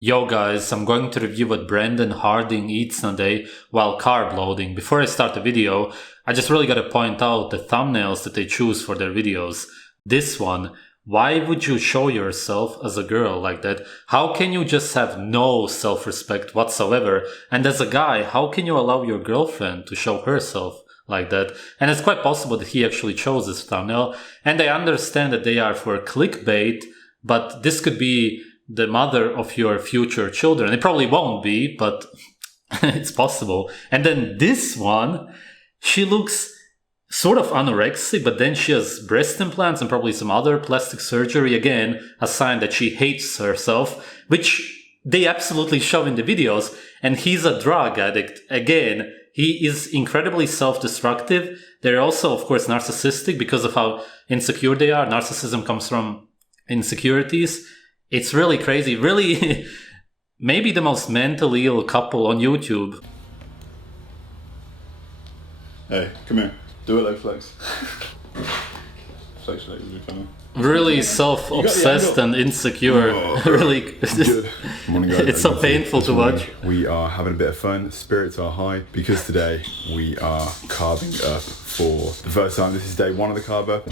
Yo guys, I'm going to review what Brandon Harding eats in a day while carb loading. Before I start the video, I just really gotta point out the thumbnails that they choose for their videos. This one, why would you show yourself as a girl like that? How can you just have no self-respect whatsoever? And as a guy, how can you allow your girlfriend to show herself like that? And it's quite possible that he actually chose this thumbnail. And I understand that they are for clickbait, but this could be the mother of your future children. It probably won't be, but it's possible. And then this one, she looks sort of anorexic, but then she has breast implants and probably some other plastic surgery. Again, a sign that she hates herself, which they absolutely show in the videos. And he's a drug addict. Again, he is incredibly self-destructive. They're also, of course, narcissistic because of how insecure they are. Narcissism comes from insecurities. It's really crazy, really maybe the most mentally ill couple on YouTube. Hey, come here. Do a leg flex. Flex your legs every time. Really self-obsessed and insecure. Oh, really, good. Morning, guys. It's so painful to watch. We are having a bit of fun. Spirits are high because today we are carbing up for the first time. This is day one of the carb up.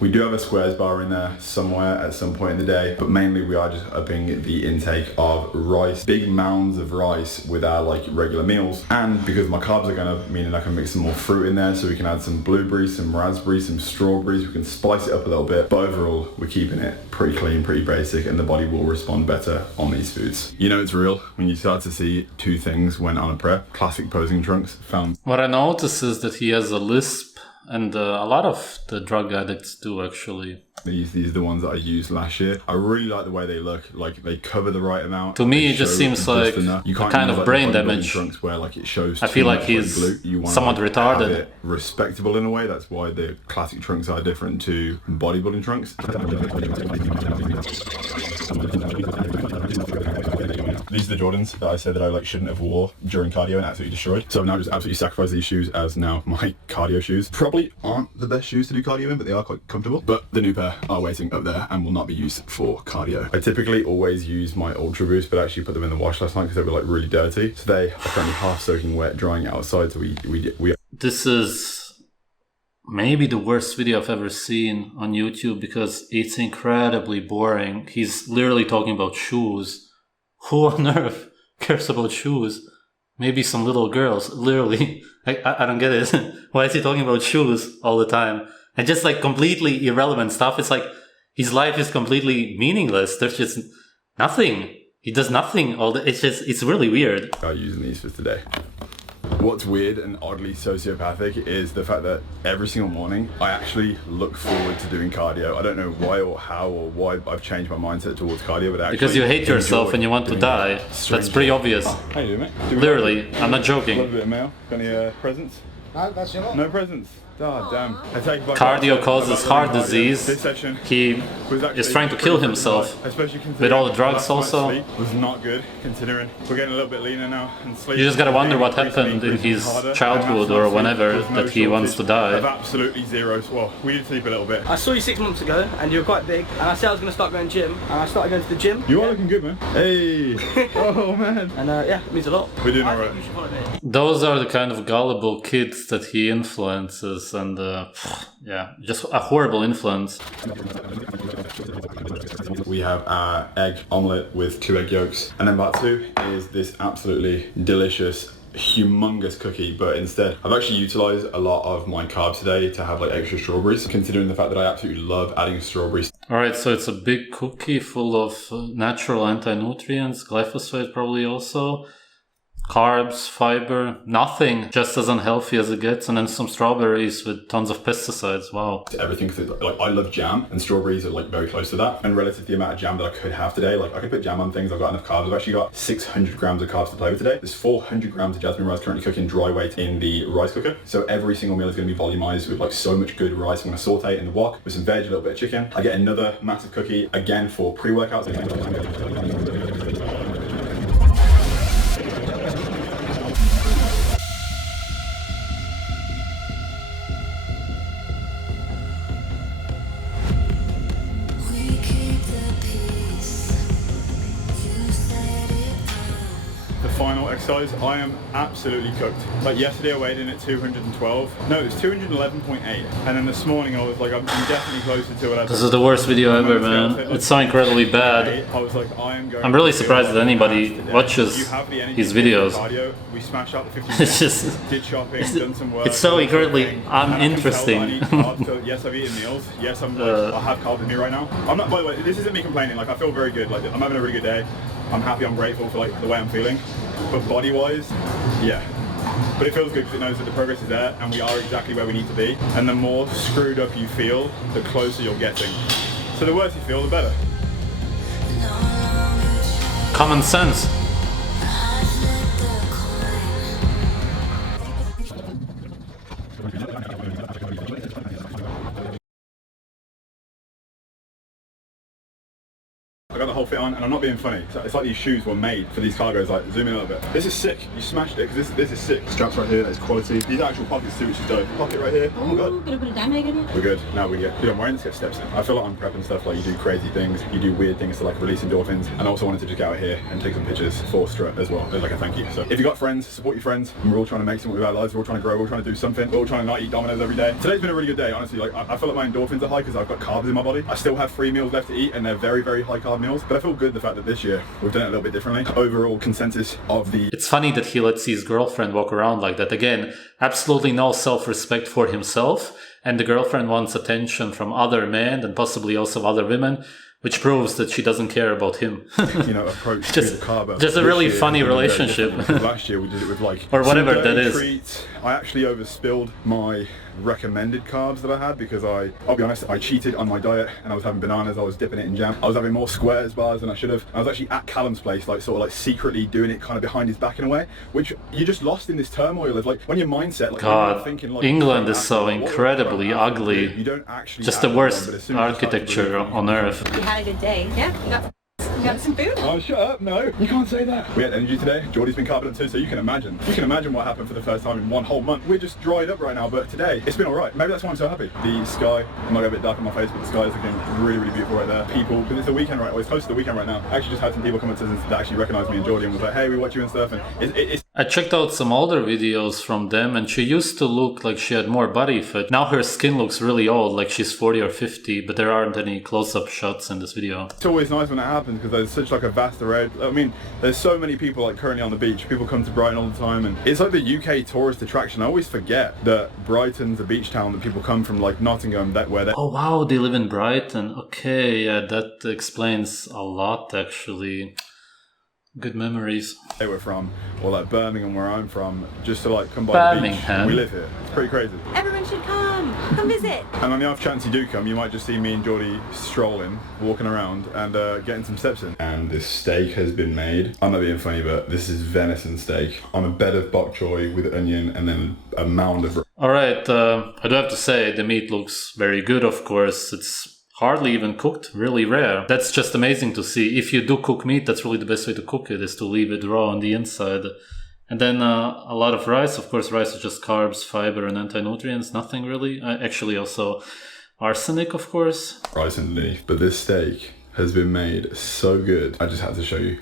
We do have a squares bar in there somewhere at some point in the day, but mainly we are just upping the intake of rice, big mounds of rice with our like regular meals. And because my carbs are gonna mean that I can mix some more fruit in there, so we can add some blueberries, some raspberries, some strawberries. We can spice it up a little bit, but overall we're keeping it pretty clean, pretty basic, and the body will respond better on these foods. You know it's real when you start to see two things when on a prep. Classic posing trunks found. What I notice is that he has a lisp. And a lot of the drug addicts do actually. These are the ones that I used last year. I really like the way they look. Like they cover the right amount. To me, it just seems like a kind of brain damage. Trunks where like it shows. I feel like he's somewhat retarded. Have it respectable in a way. That's why the classic trunks are different to bodybuilding trunks. These are the Jordans that I said that I like shouldn't have wore during cardio and absolutely destroyed. So I've now just absolutely sacrificed these shoes as now my cardio shoes. Probably aren't the best shoes to do cardio in, but they are quite comfortable. But the new pair are waiting up there and will not be used for cardio. I typically always use my Ultra Boost, but I actually put them in the wash last night because they were like really dirty. So they are currently half soaking wet, drying outside. So we. This is maybe the worst video I've ever seen on YouTube because it's incredibly boring. He's literally talking about shoes. Who on earth cares about shoes? Maybe some little girls, literally. I don't get it. Why is he talking about shoes all the time? And just like completely irrelevant stuff. It's like his life is completely meaningless. There's just nothing. He does nothing. It's really weird. I'm using these for today. What's weird and oddly sociopathic is the fact that every single morning I actually look forward to doing cardio. I don't know why or how or why I've changed my mindset towards cardio, but actually because you hate yourself and you want to die. That's pretty obvious. Oh, how you doing, mate? Literally, I'm not joking. A little bit of mail. Got any presents? No, that's your lot. No presents. Oh, damn. Cardio causes heart disease. He is trying to kill himself with all the drugs also. Sleep was not good considering we're getting a little bit leaner now and sleep. You just gotta wonder what happened in his childhood or whenever that he wants to die. Absolutely zero. Well, we did sleep a little bit. I saw you 6 months ago and you were quite big and I said I was going to start going gym and I started going to the gym. You are looking good, man. Hey! Oh, man. And yeah, it means a lot. We're doing alright. Those are the kind of gullible kids that he influences and yeah, just a horrible influence. We have our egg omelette with 2 egg yolks, and then part 2 is this absolutely delicious humongous cookie, but instead I've actually utilized a lot of my carbs today to have like extra strawberries, considering the fact that I absolutely love adding strawberries. Alright, so it's a big cookie full of natural anti-nutrients, glyphosate probably also, carbs, fiber, nothing, just as unhealthy as it gets, and then some strawberries with tons of pesticides. Wow. Everything, like I love jam, and strawberries are like very close to that. And relative to the amount of jam that I could have today, like I could put jam on things. I've got enough carbs. I've actually got 600 grams of carbs to play with today. There's 400 grams of jasmine rice currently cooking dry weight in the rice cooker. So every single meal is going to be volumized with like so much good rice. I'm going to saute it in the wok with some veg, a little bit of chicken. I get another massive cookie again for pre-workouts. exercise, I am absolutely cooked. Like yesterday I weighed in at 212. No, it was 211.8. And then this morning I was like, I'm definitely closer to it. This is the worst video ever, man. It's so incredibly bad. I was like, I'm really surprised that anybody watches his videos. We smashed out the 15 It's just, did shopping, done some work. it's so incredibly uninteresting. Yes, I've eaten meals. Yes, I have carbs with me right now. I'm not, by the way, this isn't me complaining. Like, I feel very good. Like, I'm having a really good day. I'm happy, I'm grateful for like the way I'm feeling. But body-wise, yeah. But it feels good because it knows that the progress is there and we are exactly where we need to be. And the more screwed up you feel, the closer you're getting. So the worse you feel, the better. Common sense. I got the whole fit on, and I'm not being funny. It's like these shoes were made for these cargos. Like, zoom in a little bit. This is sick. You smashed it, because this is sick. Straps right here, that's quality. These actual pockets too, which is dope. Pocket right here. Oh my god. Gonna put a dime egg in it? We're good. Now we get. Dude, I'm wearing this to get steps in. I feel like I'm prepping stuff. Like, you do crazy things, you do weird things to like release endorphins. And I also wanted to just get out here and take some pictures for Strut as well. As like a thank you. So if you got friends, support your friends. And we're all trying to make something with our lives. We're all trying to grow. We're all trying to do something. We're all trying to not eat Domino's every day. Today's been a really good day, honestly. Like, I feel like my endorphins are high because I've got carbs in my body. I still have 3 meals left to eat, and they're very, very high carb meals. But I feel good the fact that this year we've done it a little bit differently. Overall consensus of the... It's funny that he lets his girlfriend walk around like that. Again, absolutely no self-respect for himself. And the girlfriend wants attention from other men and possibly also other women, which proves that she doesn't care about him. You know, approach to the carb. Just a really funny relationship. Last year we did it with like... or whatever that is. Treats. I actually overspilled my recommended carbs that I had because I'll be honest, I cheated on my diet and I was having bananas, I was dipping it in jam. I was having more squares bars than I should have. I was actually at Callum's place, like sort of like secretly doing it kind of behind his back in a way, which you're just lost in this turmoil of like when your mindset, like God, thinking like England is so incredibly ugly. You don't actually just the worst architecture on earth. You had a good day. Yeah, you got some food? Oh, shut up, no, you can't say that. We had energy today, Geordie's been carbing up too, so you can imagine what happened for the first time in 1 whole month. We're just dried up right now, but today, it's been alright. Maybe that's why I'm so happy. The sky, it might go a bit dark on my face, but the sky is looking really, really beautiful right there. People, because it's the weekend right, well, it's close to the weekend right now. I actually just had some people come up to us that actually recognised me and Geordie and was like, hey, we watch you and stuff, and it's... I checked out some older videos from them and she used to look like she had more body fat. Now her skin looks really old, like she's 40 or 50, but there aren't any close-up shots in this video. It's always nice when it happens because there's such like a vast array. I mean, there's so many people like currently on the beach. People come to Brighton all the time and it's like the UK tourist attraction. I always forget that Brighton's a beach town that people come from like Nottingham, where they... Oh wow, they live in Brighton. Okay, yeah, that explains a lot actually. Good memories. They were from, or like Birmingham where I'm from, just to like come by the beach. We live here. It's pretty crazy. Everyone should come visit. And on the off chance you do come, you might just see me and Geordie strolling, walking around and getting some steps in. And this steak has been made. I'm not being funny, but this is venison steak on a bed of bok choy with onion and then a mound of... Alright, I do have to say the meat looks very good, of course. It's hardly even cooked, really rare. That's just amazing to see. If you do cook meat, that's really the best way to cook it, is to leave it raw on the inside. And then a lot of rice. Of course, rice is just carbs, fiber, and anti-nutrients. Nothing really. Actually, also arsenic, of course. Rice underneath. But this steak has been made so good. I just had to show you.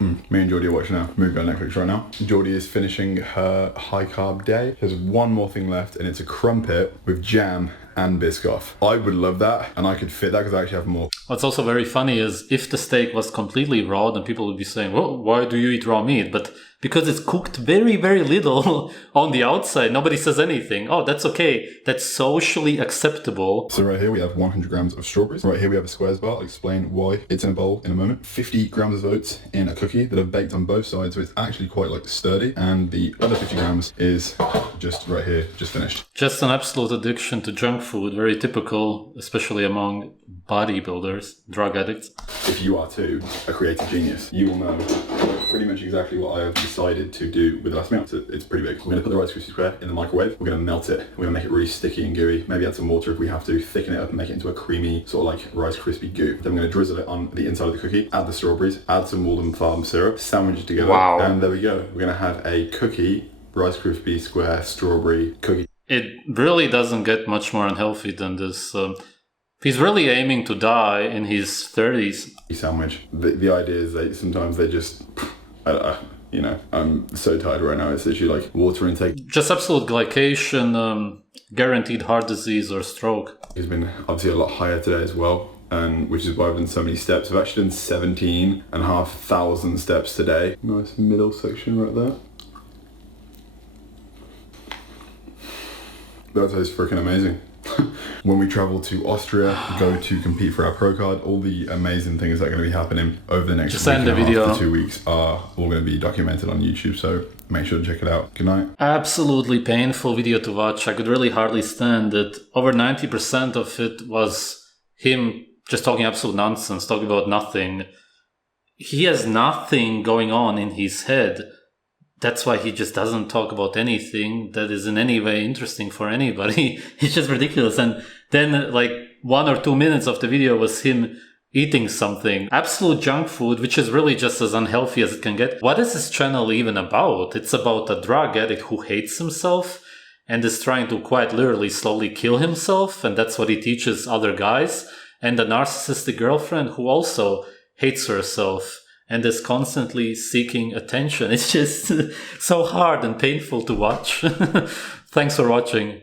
Me and Geordie are watching now. Movie on Netflix right now. Geordie is finishing her high carb day. There's one more thing left and it's a crumpet with jam and Biscoff. I would love that and I could fit that because I actually have more. What's also very funny is if the steak was completely raw, then people would be saying, well, why do you eat raw meat? But because it's cooked very, very little on the outside, nobody says anything. Oh, that's okay. That's socially acceptable. So right here we have 100 grams of strawberries. Right here we have a squares bar. I'll explain why it's in a bowl in a moment. 50 grams of oats in a cookie that I've baked on both sides, so it's actually quite like sturdy. And the other 50 grams is just right here, just finished. Just an absolute addiction to junk food, very typical, especially among bodybuilders, drug addicts. If you are too a creative genius, you will know pretty much exactly what I have decided to do with the last meal. So it's pretty big. We're going to put the Rice Krispie square in the microwave. We're going to melt it. We're going to make it really sticky and gooey. Maybe add some water if we have to. Thicken it up and make it into a creamy sort of like Rice Krispie goo. Then we're going to drizzle it on the inside of the cookie. Add the strawberries. Add some Walden Farm syrup. Sandwich it together. Wow. And there we go. We're going to have a cookie, Rice Krispie square, strawberry cookie. It really doesn't get much more unhealthy than this. He's really aiming to die in his 30s. Sandwich. The idea is that sometimes they just... I don't know. you know, I'm so tired right now. It's literally like water intake. Just absolute glycation, guaranteed heart disease or stroke. It's been obviously a lot higher today as well, and which is why I've done so many steps. I've actually done 17,500 steps today. Nice middle section right there. That tastes freaking amazing. When we travel to Austria, go to compete for our pro card, all the amazing things that are going to be happening over the next week and a half to 2 weeks are all going to be documented on YouTube, so make sure to check it out. Good night. Absolutely painful video to watch. I could really hardly stand it. Over 90% of it was him just talking absolute nonsense, talking about nothing. He has nothing going on in his head. That's why he just doesn't talk about anything that is in any way interesting for anybody. It's just ridiculous. And then like 1 or 2 minutes of the video was him eating something. Absolute junk food, which is really just as unhealthy as it can get. What is this channel even about? It's about a drug addict who hates himself and is trying to quite literally slowly kill himself. And that's what he teaches other guys. And a narcissistic girlfriend who also hates herself and is constantly seeking attention. It's just so hard and painful to watch. Thanks for watching.